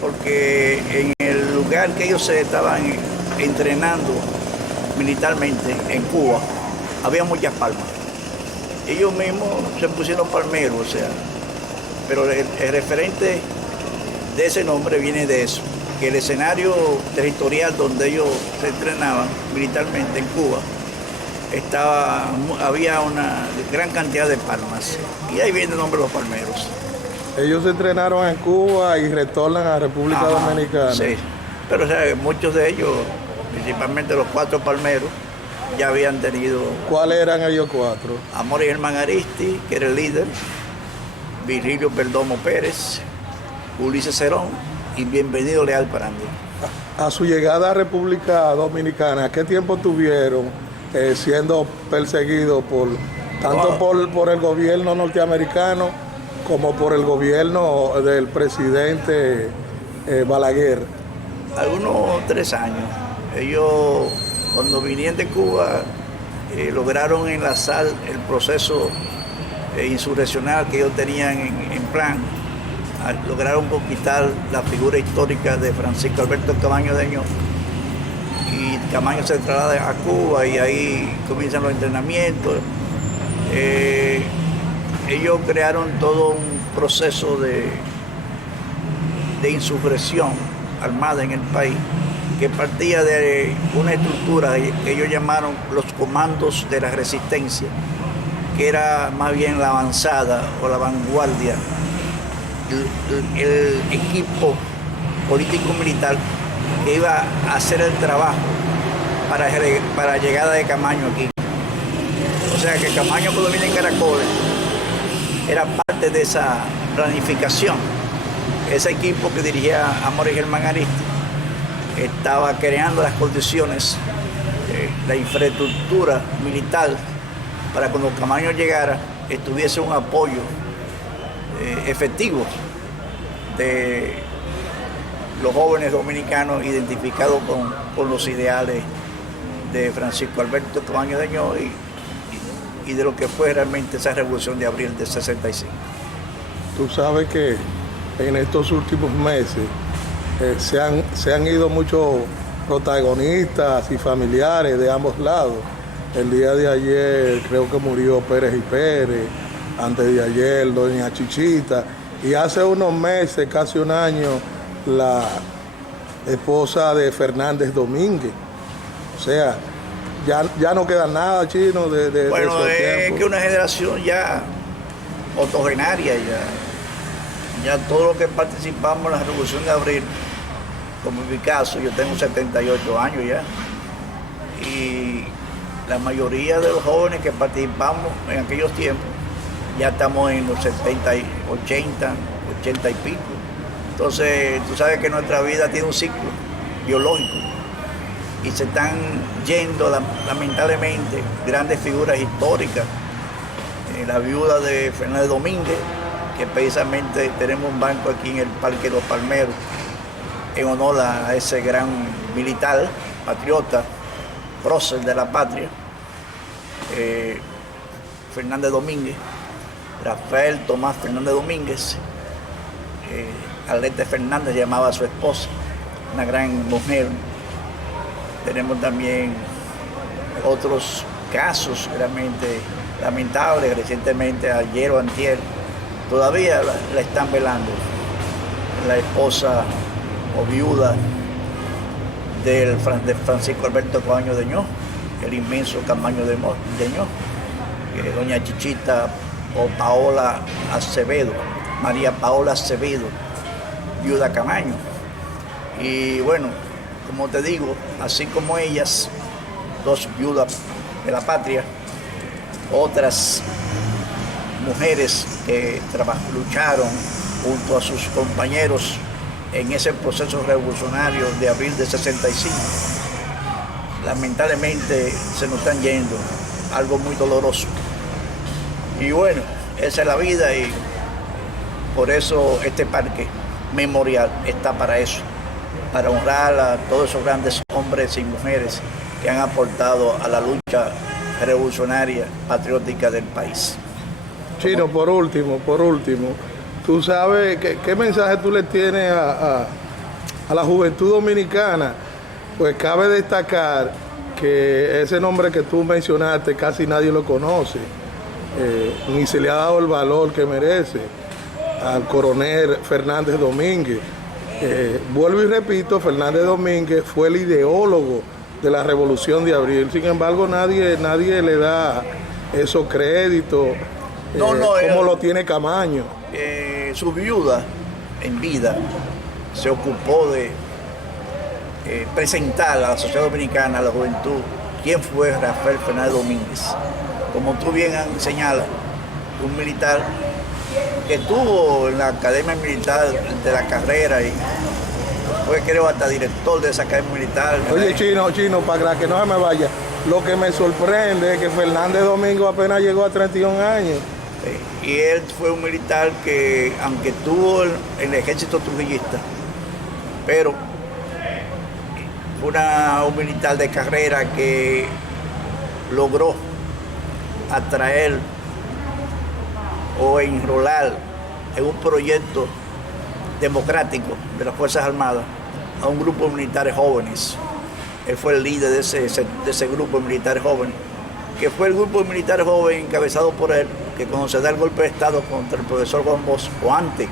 porque en el lugar que ellos se estaban entrenando militarmente en Cuba, había muchas palmas. Ellos mismos se pusieron palmeros, o sea, pero el referente de ese nombre viene de eso, que el escenario territorial donde ellos se entrenaban militarmente en Cuba, había una gran cantidad de palmas, y ahí viene el nombre de los palmeros. Ellos se entrenaron en Cuba y retornan a República Dominicana. Sí, pero o sea, muchos de ellos, principalmente los 4 palmeros, ya habían tenido... ¿Cuáles eran ellos 4? Amores Germán Aristi, que era el líder, Virgilio Perdomo Pérez, Ulises Cerón y Bienvenido Leal Parandi. A su llegada a República Dominicana, ¿qué tiempo tuvieron siendo perseguidos tanto por el gobierno norteamericano como por el gobierno del presidente Balaguer? Algunos 3 años. Ellos, cuando vinieron de Cuba, lograron enlazar el proceso insurreccional que ellos tenían en plan. Lograron conquistar la figura histórica de Francisco Alberto Camaño Deño, y Camaño se traslada a Cuba y ahí comienzan los entrenamientos. Ellos crearon todo un proceso de insurrección armada en el país, que partía de una estructura que ellos llamaron los comandos de la resistencia, que era más bien la avanzada o la vanguardia, el equipo político-militar que iba a hacer el trabajo para la llegada de Camaño aquí. O sea que Camaño, cuando viene en Caracoles, era parte de esa planificación. Ese equipo que dirigía Amores Germán Aristi estaba creando las condiciones, la infraestructura militar, para cuando Camaño llegara, estuviese un apoyo efectivo de los jóvenes dominicanos identificados con los ideales de Francisco Alberto Camaño Deño y de lo que fue realmente esa revolución de abril del 65. Tú sabes que en estos últimos meses se han ido muchos protagonistas y familiares de ambos lados. El día de ayer creo que murió Pérez y Pérez, antes de ayer doña Chichita, y hace unos meses, casi un año, la esposa de Fernández Domínguez. O sea, ya no queda nada, Chino, de bueno, esos es tiempos. que una generación ya octogenaria, ya todo lo que participamos en la Revolución de Abril, como en mi caso, yo tengo 78 años ya, y la mayoría de los jóvenes que participamos en aquellos tiempos ya estamos en los 70, 80 y pico. Entonces, tú sabes que nuestra vida tiene un ciclo biológico y se están yendo, lamentablemente, grandes figuras históricas. La viuda de Fernández Domínguez, que precisamente tenemos un banco aquí en el Parque de los Palmeros, en honor a ese gran militar, patriota, prócer de la patria, Fernández Domínguez, Rafael Tomás Fernández Domínguez, Arlete Fernández llamaba a su esposa, una gran mujer. Tenemos también otros casos realmente lamentables. Recientemente, ayer o antier, todavía la están velando. La esposa o viuda de Francisco Alberto Camaño Deñó, el inmenso Camaño Deñó, doña Chichita o Paola Acevedo, María Paola Acevedo, viuda Camaño. Y bueno, como te digo, así como ellas, 2 viudas de la patria, otras mujeres que lucharon junto a sus compañeros en ese proceso revolucionario de abril de 65, lamentablemente se nos están yendo, algo muy doloroso. Y bueno, esa es la vida, y por eso este parque memorial está para eso, para honrar a todos esos grandes hombres y mujeres que han aportado a la lucha revolucionaria, patriótica del país. Chino, por último, tú sabes, ¿qué mensaje tú le tienes a la juventud dominicana, pues cabe destacar que ese nombre que tú mencionaste casi nadie lo conoce, ni se le ha dado el valor que merece al coronel Fernández Domínguez. Vuelvo y repito, Fernández Domínguez fue el ideólogo de la Revolución de Abril. Sin embargo, nadie le da esos créditos como lo tiene Camaño. Su viuda en vida se ocupó de presentar a la sociedad dominicana, a la juventud, quién fue Rafael Fernández Domínguez. Como tú bien señalas, un militar que estuvo en la Academia Militar de la Carrera y fue, creo, hasta director de esa Academia Militar. Oye, Chino, para que no se me vaya, lo que me sorprende es que Fernández Domínguez apenas llegó a 31 años. Y él fue un militar que, aunque estuvo en el ejército trujillista, pero fue un militar de carrera que logró atraer o enrolar en un proyecto democrático de las Fuerzas Armadas a un grupo de militares jóvenes. Él fue el líder de ese grupo de militares jóvenes, que fue el grupo de militares jóvenes encabezado por él, que cuando se da el golpe de Estado contra el profesor Juan Bosch, o antes,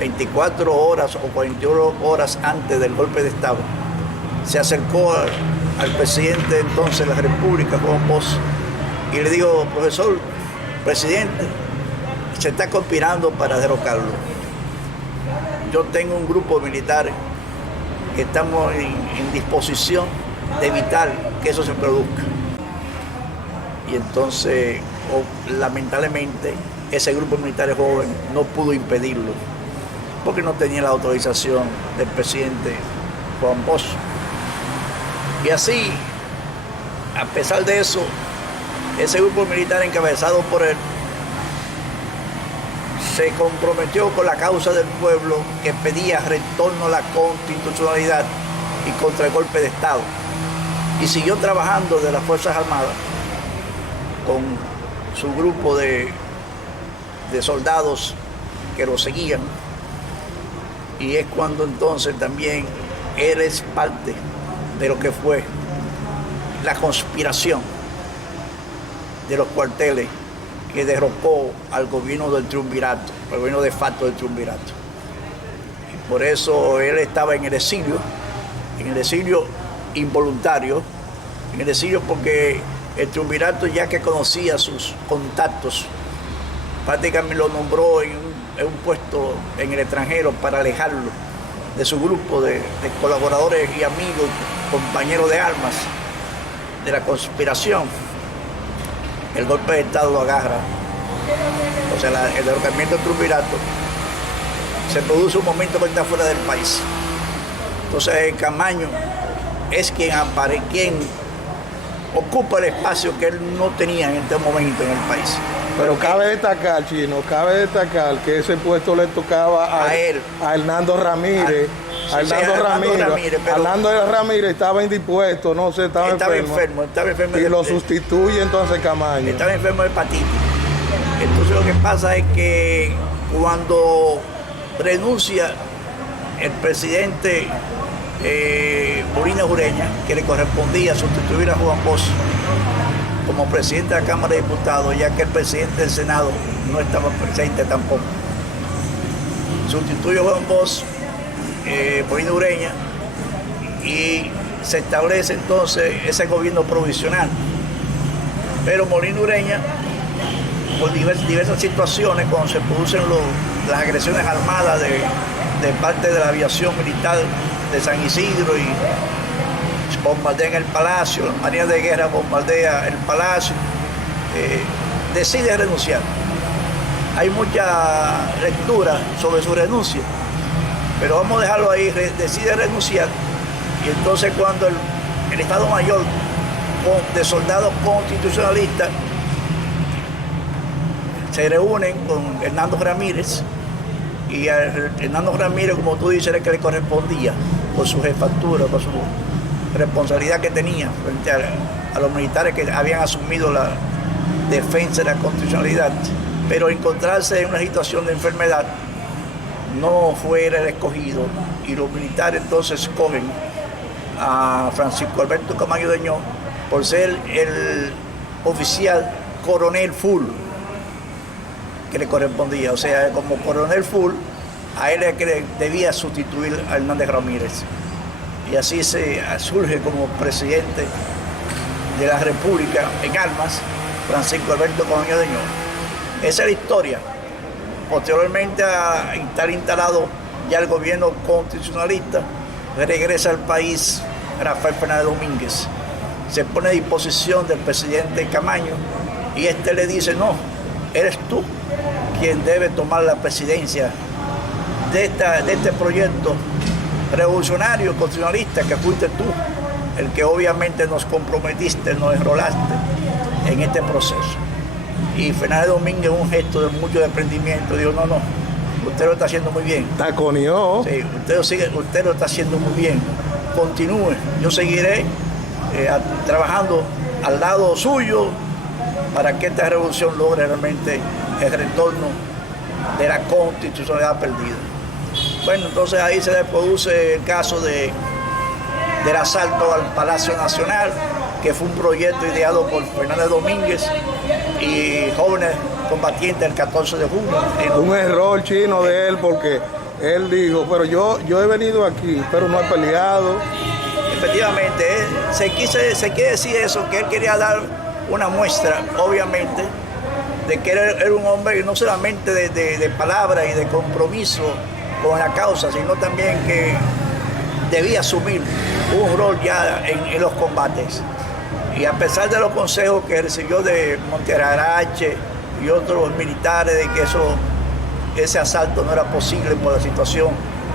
24 horas o 41 horas antes del golpe de Estado, se acercó al presidente entonces de la República, Juan Bosch, y le dijo: profesor, presidente, se está conspirando para derrocarlo. Yo tengo un grupo de militares que estamos en disposición de evitar que eso se produzca. Y entonces, lamentablemente, ese grupo de militares jóvenes no pudo impedirlo, porque no tenía la autorización del presidente Juan Bosch. Y así, a pesar de eso, ese grupo militar encabezado por él se comprometió con la causa del pueblo, que pedía retorno a la constitucionalidad y contra el golpe de Estado. Y siguió trabajando de las Fuerzas Armadas con su grupo de soldados que lo seguían. Y es cuando entonces también él es parte de lo que fue la conspiración de los cuarteles que derrocó al gobierno del triunvirato, al gobierno de facto del triunvirato. Y por eso él estaba en el exilio involuntario, en el exilio porque el triunvirato, ya que conocía sus contactos, prácticamente lo nombró en un puesto en el extranjero para alejarlo de su grupo de colaboradores y amigos, compañeros de armas, de la conspiración. El golpe de Estado lo agarra, o sea, el derrocamiento del triunvirato, se produce un momento que está fuera del país. Entonces Camaño es quien ocupa el espacio que él no tenía en este momento en el país. Pero cabe destacar, Chino, que ese puesto le tocaba a él, a Hernando Ramírez. Hernando Ramírez estaba indispuesto, no sé, estaba enfermo. Y lo sustituye entonces Camaño. Estaba enfermo de hepatitis. Entonces lo que pasa es que cuando renuncia el presidente Molina Ureña, que le correspondía sustituir a Juan Bosch como presidente de la Cámara de Diputados, ya que el presidente del Senado no estaba presente tampoco. Sustituyó a Juan Bosch, Molina Ureña, y se establece entonces ese gobierno provisional. Pero Molina Ureña, por diversas situaciones, cuando se producen las agresiones armadas de parte de la aviación militar de San Isidro y bombardean el palacio, la Marina de Guerra bombardea el palacio, decide renunciar. Hay mucha lectura sobre su renuncia, pero vamos a dejarlo ahí. Decide renunciar, y entonces cuando el Estado Mayor de soldados constitucionalistas se reúnen con Hernando Ramírez, y a Hernando Ramírez, como tú dices, era el que le correspondía por su jefatura, por su responsabilidad que tenía frente a los militares que habían asumido la defensa de la constitucionalidad. Pero encontrarse en una situación de enfermedad no fuera el escogido, y los militares entonces escogen a Francisco Alberto Camaño Deñó por ser el oficial coronel full que le correspondía. O sea, como coronel full, a él es que debía sustituir a Hernández Ramírez. Y así se surge como presidente de la República en armas, Francisco Alberto Camaño Deñó. Esa es la historia. Posteriormente a estar instalado ya el gobierno constitucionalista, regresa al país Rafael Fernández Domínguez. Se pone a disposición del presidente Camaño y este le dice: no, eres tú quien debe tomar la presidencia de este proyecto revolucionario, constitucionalista, que fuiste tú el que obviamente nos comprometiste, nos enrolaste en este proceso. Y Fernández Domínguez, un gesto de mucho desprendimiento, dijo: no, usted lo está haciendo muy bien. Taconeó. Sí, usted lo está haciendo muy bien. Continúe, yo seguiré trabajando al lado suyo para que esta revolución logre realmente el retorno de la constitucionalidad perdida. Bueno, entonces ahí se produce el caso del asalto al Palacio Nacional, que fue un proyecto ideado por Fernández Domínguez y jóvenes combatientes el 14 de junio. Un error chino de él, porque él dijo: pero yo he venido aquí, pero no he peleado. Efectivamente, se quiere decir eso, que él quería dar una muestra, obviamente, de que era un hombre no solamente de palabra y de compromiso con la causa, sino también que debía asumir un rol ya en los combates. Y a pesar de los consejos que recibió de Monterarache y otros militares de que ese asalto no era posible por la situación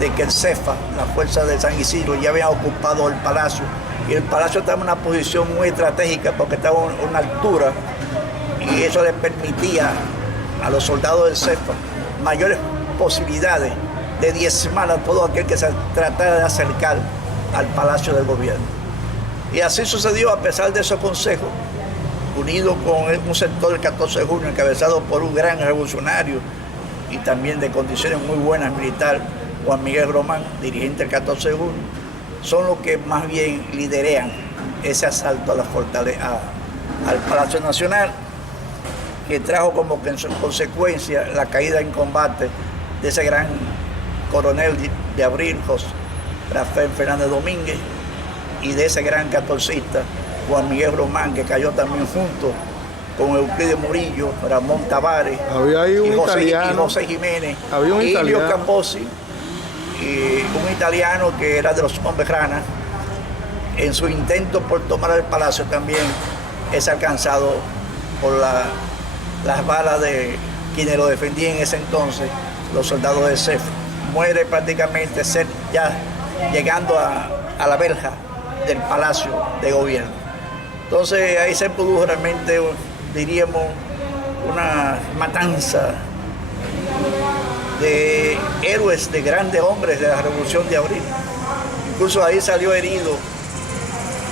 de que el CEFA, la fuerza de San Isidro, ya había ocupado el palacio, y el palacio estaba en una posición muy estratégica porque estaba a una altura, y eso le permitía a los soldados del CEFA mayores posibilidades de diezmar a todo aquel que se tratara de acercar al palacio del gobierno. Y así sucedió a pesar de esos consejos, unido con un sector del 14 de junio encabezado por un gran revolucionario y también de condiciones muy buenas militar, Juan Miguel Román, dirigente del 14 de junio, son los que más bien liderean ese asalto a la fortaleza, al Palacio Nacional, que trajo como consecuencia la caída en combate de ese gran coronel de abril, José Rafael Fernández Domínguez, y de ese gran catorcista, Juan Miguel Román, que cayó también junto con Euclides Murillo, Ramón Tavares, había ahí un italiano, José Jiménez, había un italiano, Ilio Capozzi, y un italiano que era de los hombres ranas. En su intento por tomar el palacio también es alcanzado por las balas de quienes lo defendían en ese entonces, los soldados de CEF. Muere prácticamente ya llegando a la verja del Palacio de Gobierno. Entonces ahí se produjo realmente, diríamos, una matanza de héroes, de grandes hombres de la Revolución de Abril. Incluso ahí salió herido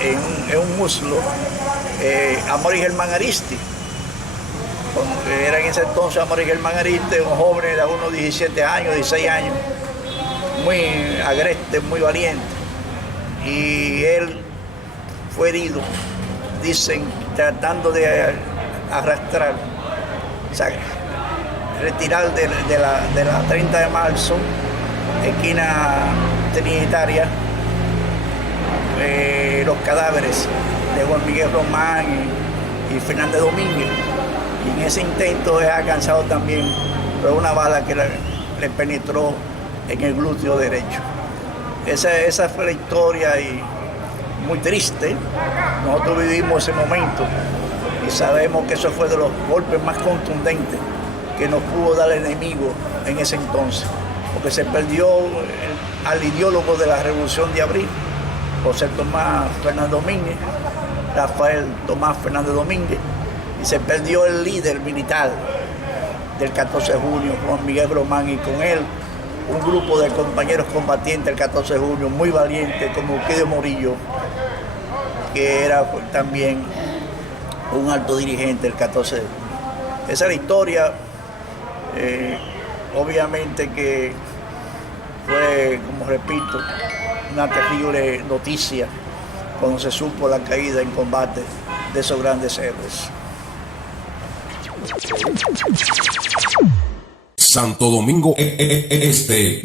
en un muslo Amaury Germán Ariztí. Era en ese entonces Amaury Germán Ariztí, un joven de unos 17 años, 16 años, muy agreste, muy valiente. Y él fue herido, dicen, tratando de arrastrar, o sea, retirar de la 30 de marzo, esquina trinitaria, los cadáveres de Juan Miguel Román y Fernández Domínguez. Y en ese intento es alcanzado también por una bala que le penetró en el glúteo derecho. Esa fue la historia, y muy triste. Nosotros vivimos ese momento y sabemos que eso fue de los golpes más contundentes que nos pudo dar el enemigo en ese entonces, porque se perdió al ideólogo de la Revolución de Abril, José Tomás Fernández Domínguez, Rafael Tomás Fernández Domínguez, y se perdió el líder militar del 14 de junio, Juan Miguel Román, y con él un grupo de compañeros combatientes del 14 de junio muy valientes, como Euclides Murillo, que era también un alto dirigente del 14 de junio. Esa es la historia. Obviamente que Fue, como repito, una terrible noticia cuando se supo la caída en combate de esos grandes héroes. Santo Domingo Este.